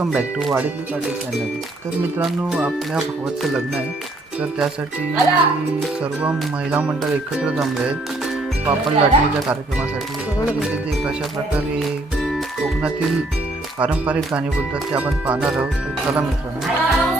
Welcome back to वाडी काटे channel तर मित्रांनो आपल्या भावाचं लग्न आहे. तर त्यासाठी सर्व महिला मंडळ एकत्र जमले आहेत. पापड लाटणीच्या कार्यक्रमासाठी. तिथे कशा प्रकारे कोकणातील पारंपरिक गाणी बोलतात ते आपण पाहणार आहोत. चला मित्रांनो.